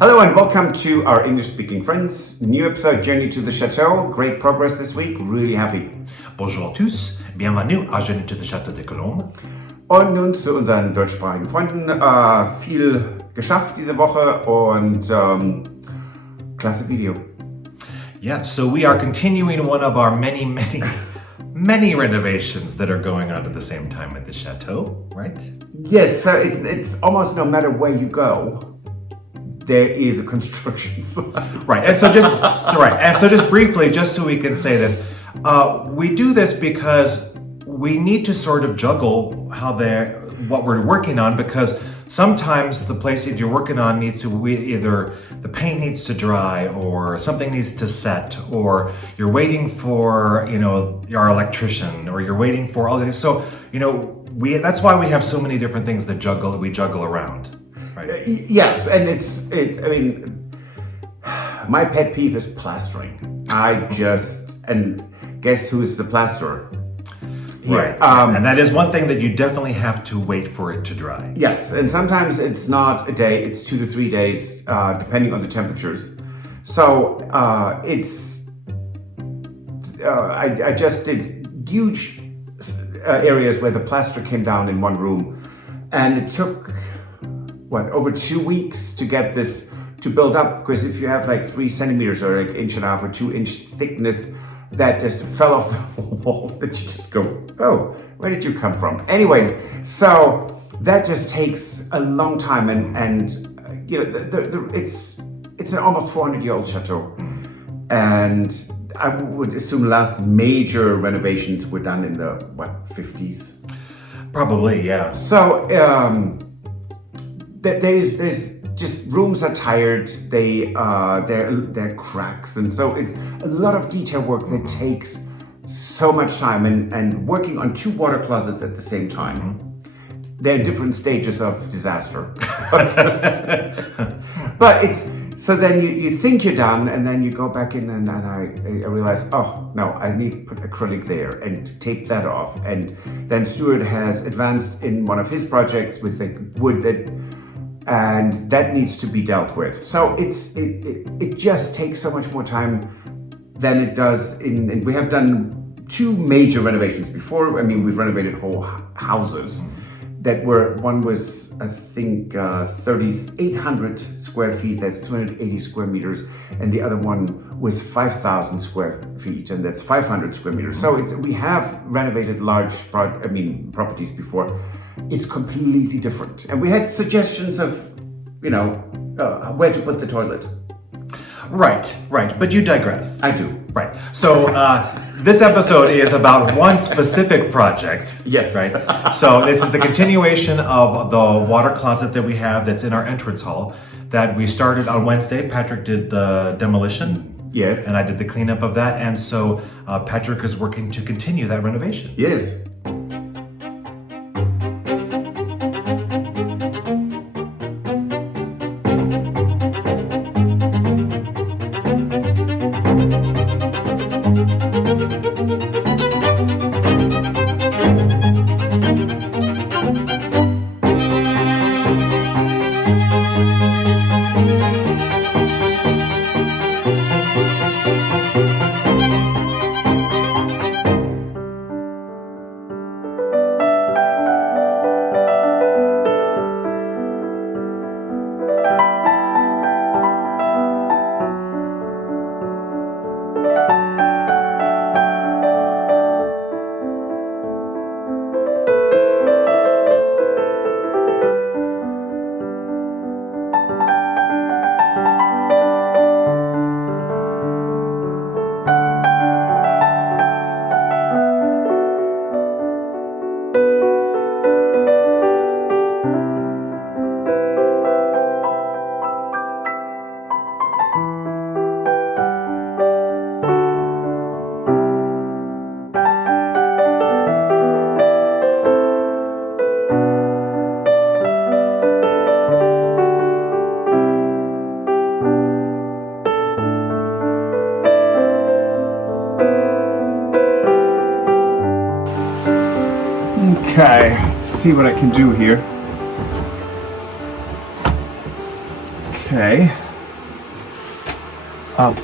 Hello and welcome to our English-speaking friends. New episode, Journey to the Chateau. Great progress this week. Really happy. Bonjour à tous. Bienvenue à Journey to the Château de Galore. Und nun zu unseren deutschsprachigen Freunden. Viel geschafft diese Woche und klasse Video. Yeah, so we are continuing one of our many renovations that are going on at the same time at the Chateau, right? Yes, so it's almost no matter where you go, there is a construction site. Right, and so just briefly, just so we can say this, we do this because we need to sort of juggle what we're working on, because sometimes the place that you're working on either the paint needs to dry, or something needs to set, or you're waiting for your electrician, or you're waiting for all this. So that's why we have so many different things that we juggle around. Right. Yes, and my pet peeve is plastering. And guess who is the plasterer? Here. Right, and that is one thing that you definitely have to wait for it to dry. Yes, and sometimes it's not a day, it's 2 to 3 days, depending on the temperatures. So I just did huge areas where the plaster came down in one room, and it took over 2 weeks to get this to build up, because if you have like 3 centimeters or like 1.5 or 2 inch thickness that just fell off the wall, that you just go, oh, where did you come from? Anyways, so that just takes a long time, and it's an almost 400-year-old chateau, and I would assume last major renovations were done in the 50s. Probably, yeah. So there's just rooms are tired. They're cracks, and so it's a lot of detail work that takes so much time. And working on 2 water closets at the same time, they're in different stages of disaster. But it's so then you think you're done, and then you go back in, and I realize, oh no, I need to put acrylic there and tape that off. And then Stuart has advanced in one of his projects with the wood and that needs to be dealt with. So it just takes so much more time than it does and we have done 2 major renovations before. I mean, we've renovated whole houses one was, I think, 3,800 square feet, that's 280 square meters, and the other one was 5,000 square feet, and that's 500 square meters. So we have renovated large properties before. It's completely different. And we had suggestions of, where to put the toilet. Right. But you digress. I do. Right. So this episode is about one specific project. Yes. Right. So this is the continuation of the water closet that we have that's in our entrance hall that we started on Wednesday. Patrick did the demolition. Yes. And I did the cleanup of that. And so Patrick is working to continue that renovation. Yes. Okay, let's see what I can do here. Okay, Now,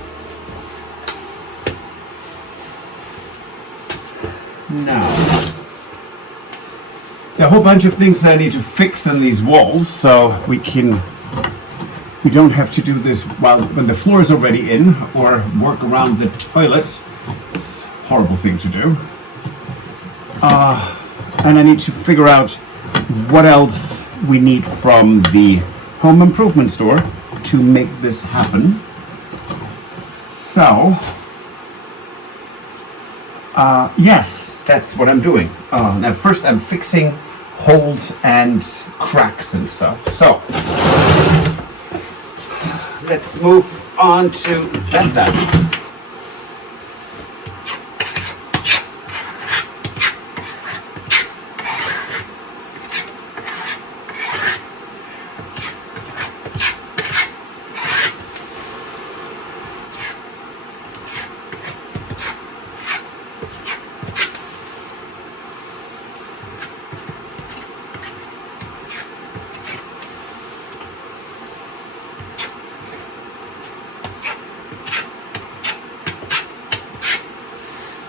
there are a whole bunch of things that I need to fix in these walls, so we don't have to do this when the floor is already in, or work around the toilet. It's a horrible thing to do. And I need to figure out what else we need from the home improvement store to make this happen. So, yes, that's what I'm doing. Now first I'm fixing holes and cracks and stuff. So, let's move on to that then.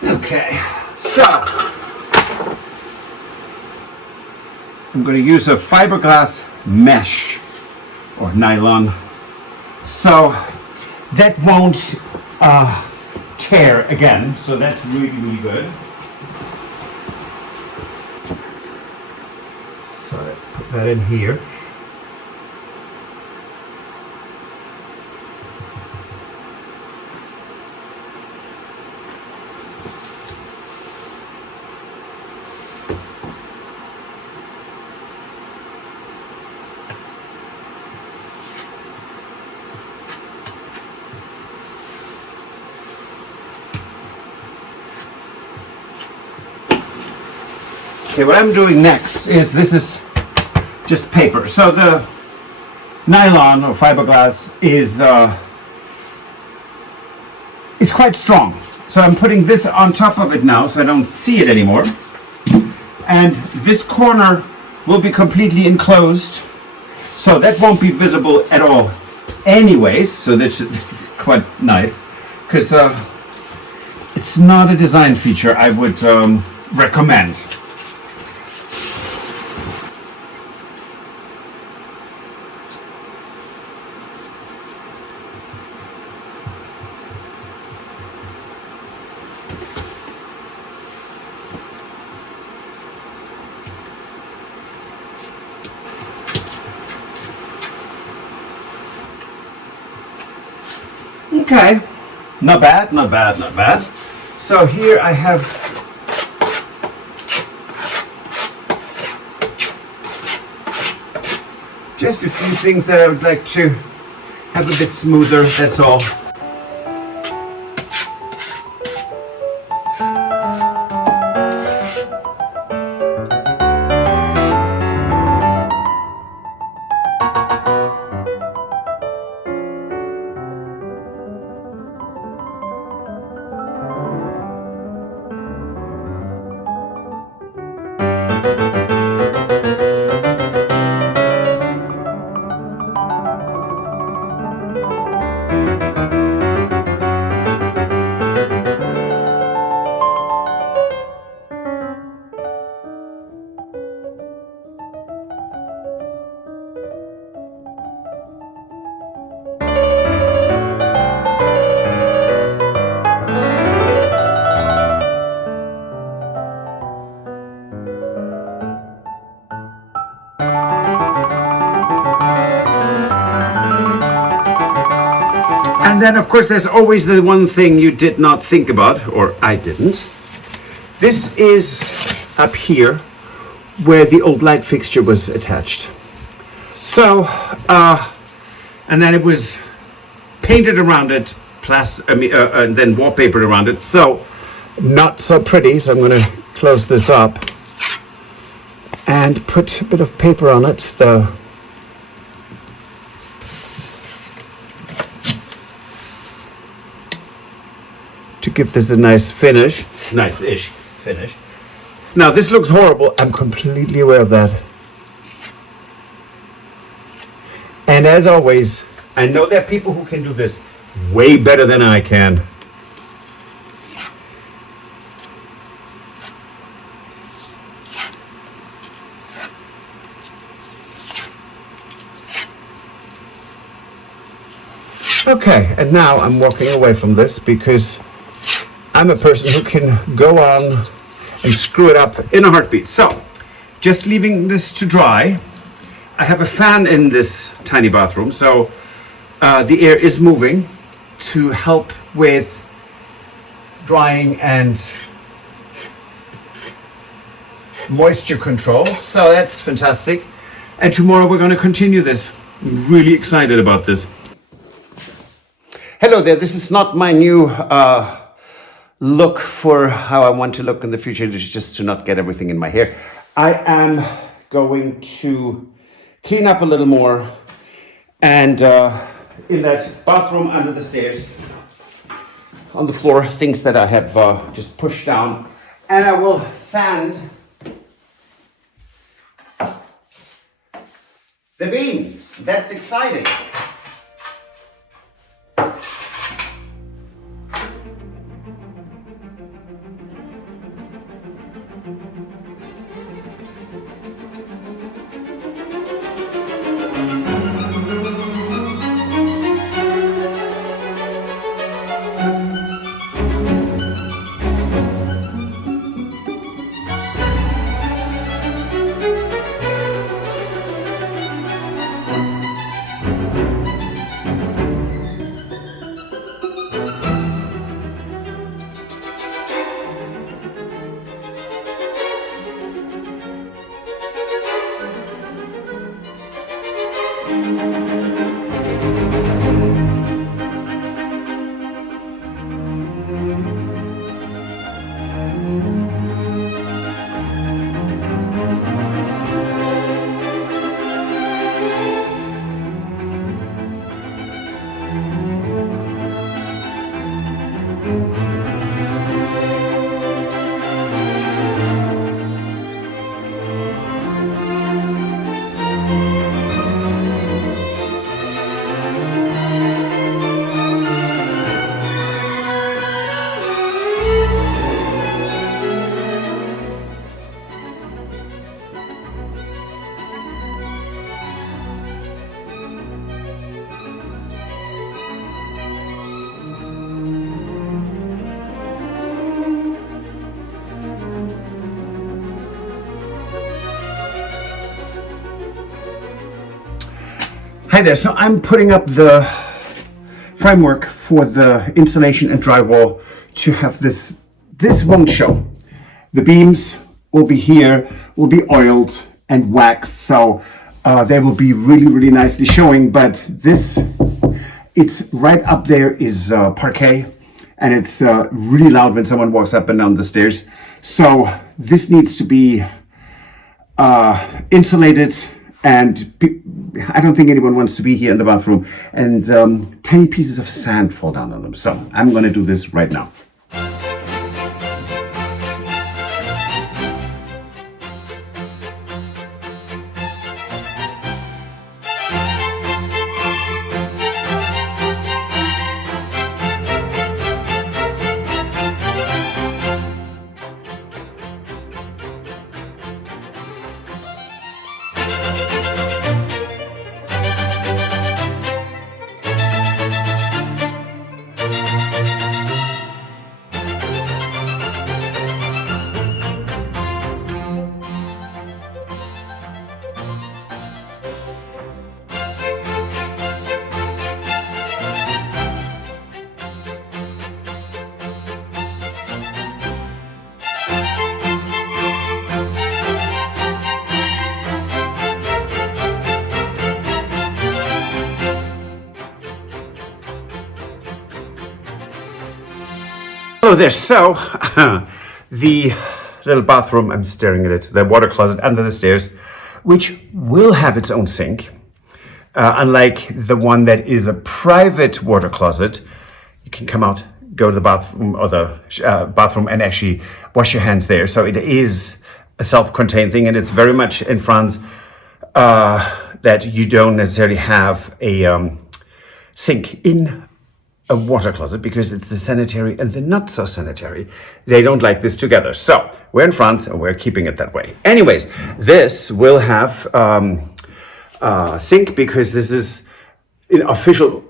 Okay, so I'm going to use a fiberglass mesh or nylon, so that won't tear again, so that's really, really good. So let's put that in here. Okay, what I'm doing next is, this is just paper. So the nylon or fiberglass is quite strong. So I'm putting this on top of it now so I don't see it anymore. And this corner will be completely enclosed. So that won't be visible at all anyways. So that's quite nice, because it's not a design feature I would recommend. Okay, not bad, not bad, not bad. So here I have just a few things that I would like to have a bit smoother, that's all. And then, of course, there's always the one thing you did not think about, or I didn't. This is up here where the old light fixture was attached. So, and then it was painted around it, and then wallpapered around it. So, not so pretty. So I'm going to close this up and put a bit of paper on it. To give this a nice finish, nice-ish finish. Now this looks horrible, I'm completely aware of that. And as always, I know there are people who can do this way better than I can. Okay, and now I'm walking away from this because I'm a person who can go on and screw it up in a heartbeat. So, just leaving this to dry. I have a fan in this tiny bathroom, so the air is moving to help with drying and moisture control. So that's fantastic. And tomorrow we're going to continue this. I'm really excited about this. Hello there, this is not my new look for how I want to look in the future, just to not get everything in my hair. I am going to clean up a little more, and in that bathroom under the stairs, on the floor, things that I have just pushed down, and I will sand the beams. That's exciting. Hi there, so I'm putting up the framework for the insulation and drywall to have this won't show. The beams will be here, will be oiled and waxed, so they will be really nicely showing, but this, it's right up there is parquet, and it's really loud when someone walks up and down the stairs. So this needs to be insulated, and I don't think anyone wants to be here in the bathroom, and tiny pieces of sand fall down on them. So I'm going to do this right now. Hello there, so the little bathroom, I'm staring at it, the water closet under the stairs, which will have its own sink. Unlike the one that is a private water closet, you can come out, go to the bathroom or the bathroom and actually wash your hands there. So it is a self-contained thing, and it's very much in France that you don't necessarily have a sink in a water closet because it's the sanitary and the not so sanitary. They don't like this together. So we're in France and we're keeping it that way. Anyways, this will have sink because this is an official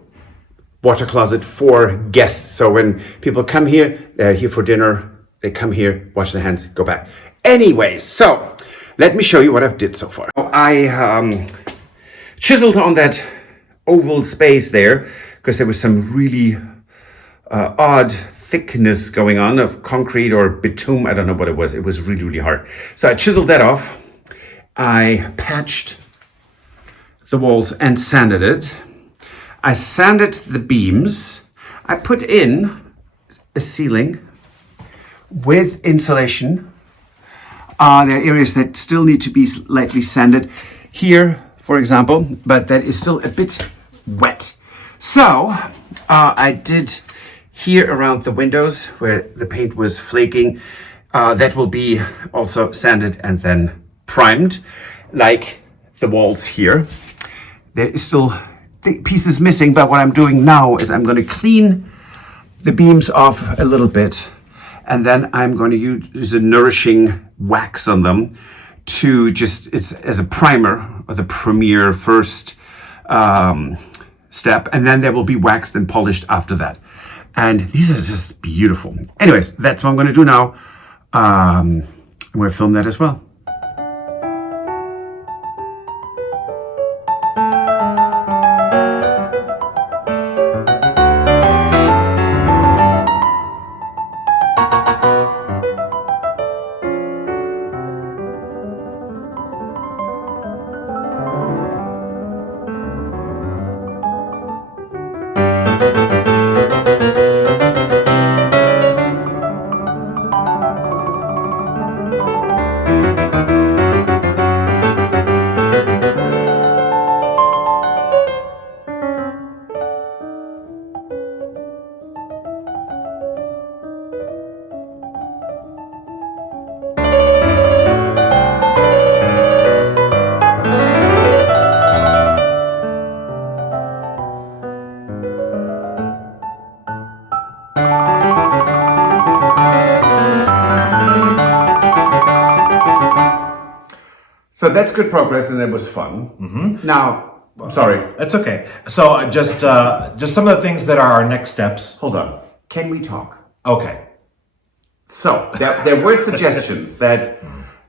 water closet for guests. So when people come here, they're here for dinner, they come here, wash their hands, go back. Anyways, so let me show you what I've did so far. I chiseled on that oval space there because there was some really odd thickness going on of concrete or bitumen. I don't know what it was. It was really, really hard. So I chiseled that off. I patched the walls and sanded it. I sanded the beams. I put in a ceiling with insulation. There are areas that still need to be lightly sanded. Here, for example, but that is still a bit wet. So I did here around the windows where the paint was flaking. That will be also sanded and then primed, like the walls here. There is still pieces missing, but what I'm doing now is I'm going to clean the beams off a little bit, and then I'm going to use a nourishing wax on them to just, it's as a primer, or the premier first step, and then they will be waxed and polished after that. And these are just beautiful. Anyways, that's what I'm going to do now. I'm going to film that as well. So that's good progress, and it was fun. Mm-hmm. Now, I'm sorry. That's okay. So just some of the things that are our next steps. Hold on. Can we talk? Okay. So there were suggestions that,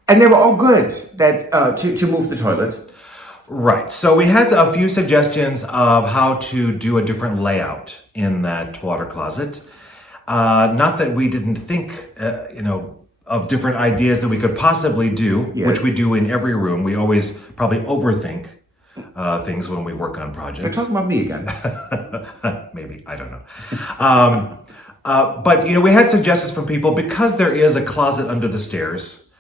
and they were all good, that to move the toilet. Right. So we had a few suggestions of how to do a different layout in that water closet. Not that we didn't think, of different ideas that we could possibly do, yes, which we do in every room. We always probably overthink things when we work on projects. They're talking about me again. Maybe, I don't know. But we had suggestions from people because there is a closet under the stairs.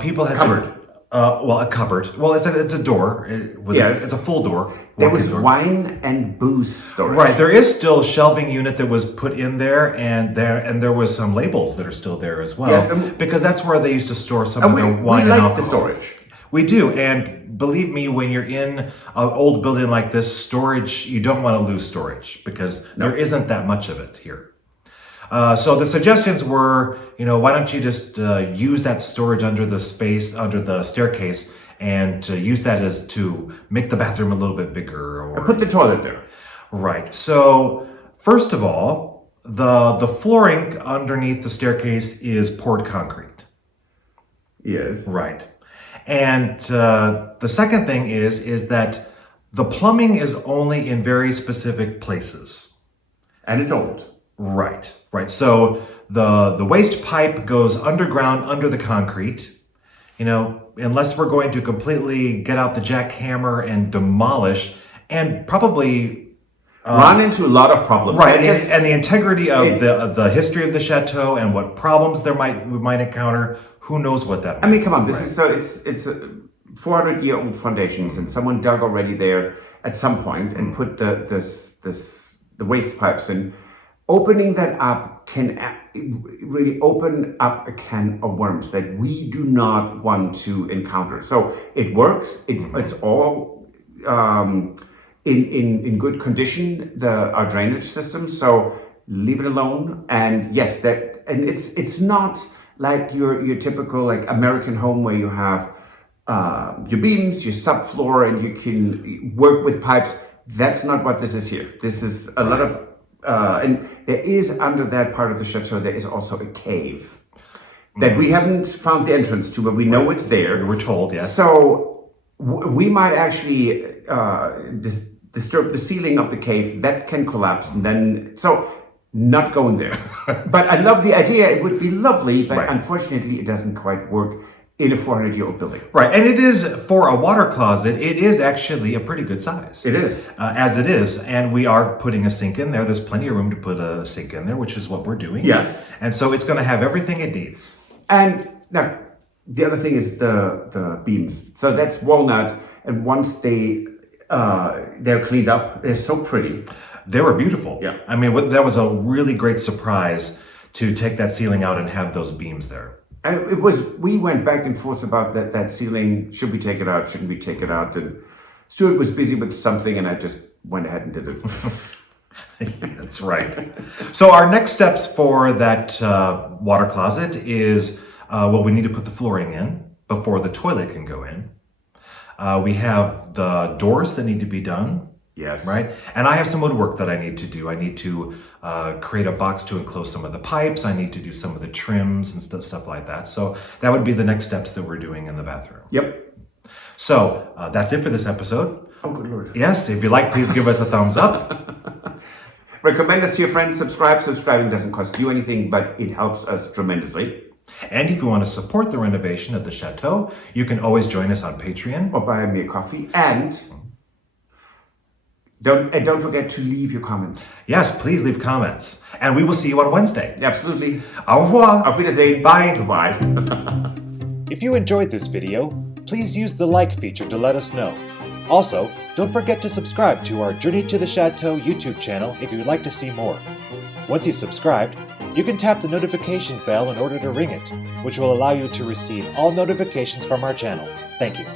People had Cupboard. A cupboard. Well, it's a door. Yes. It's a full door. There was door. wine and booze storage. Right. There is still a shelving unit that was put in there, and there was some labels that are still there as well. Yes, because that's where they used to store some of their wine we and like alcohol. the storage. We do, and believe me, when you're in an old building like this, storage, you don't want to lose storage because there isn't that much of it here. So the suggestions were, why don't you just use that storage under the staircase, and use that as to make the bathroom a little bit bigger, or put the toilet there. Right. So first of all, the flooring underneath the staircase is poured concrete. Yes. Right. And the second thing is that the plumbing is only in very specific places. And it's old. Right. So the waste pipe goes underground under the concrete. Unless we're going to completely get out the jackhammer and demolish, and probably run into a lot of problems. Right, and the integrity of the history of the chateau and what problems we might encounter. Who knows what that? I mean, come on. This is so. It's 400-year-old foundations, and someone dug already there at some point and put the waste pipes in. Opening that up can really open up a can of worms that we do not want to encounter. So it works. It's all in good condition, our drainage system. So leave it alone. And yes, it's not like your typical like American home where you have your beams, your subfloor, and you can work with pipes. That's not what this is here. This is a lot of, and there is under that part of the chateau, there is also a cave that we haven't found the entrance to, but we know it's there. We were told, yes. So we might actually disturb the ceiling of the cave. That can collapse, and then not going there. But I love the idea. It would be lovely, but unfortunately, it doesn't quite work in a 400-year-old building. Right, and it is, for a water closet, it is actually a pretty good size. It is. As it is, and we are putting a sink in there. There's plenty of room to put a sink in there, which is what we're doing. Yes. And so it's going to have everything it needs. And now, the other thing is the beams. So that's walnut, and once they're cleaned up, they're so pretty. They were beautiful. Yeah. I mean, that was a really great surprise to take that ceiling out and have those beams there. And we went back and forth about that ceiling. Should we take it out? Shouldn't we take it out? And Stuart was busy with something, and I just went ahead and did it. That's right. So our next steps for that water closet is, we need to put the flooring in before the toilet can go in. We have the doors that need to be done. Yes. Right? And I have some woodwork that I need to do. I need to create a box to enclose some of the pipes. I need to do some of the trims and stuff like that. So that would be the next steps that we're doing in the bathroom. Yep. So that's it for this episode. Oh, good Lord. Yes, if you like, please give us a thumbs up. Recommend us to your friends. Subscribe. Subscribing doesn't cost you anything, but it helps us tremendously. And if you want to support the renovation of the Chateau, you can always join us on Patreon. Or buy me a coffee. And don't forget to leave your comments. Yes, please leave comments. And we will see you on Wednesday. Absolutely. Au revoir. Auf Wiedersehen. Bye. Goodbye. If you enjoyed this video, please use the like feature to let us know. Also, don't forget to subscribe to our Journey to the Chateau YouTube channel if you would like to see more. Once you've subscribed, you can tap the notification bell in order to ring it, which will allow you to receive all notifications from our channel. Thank you.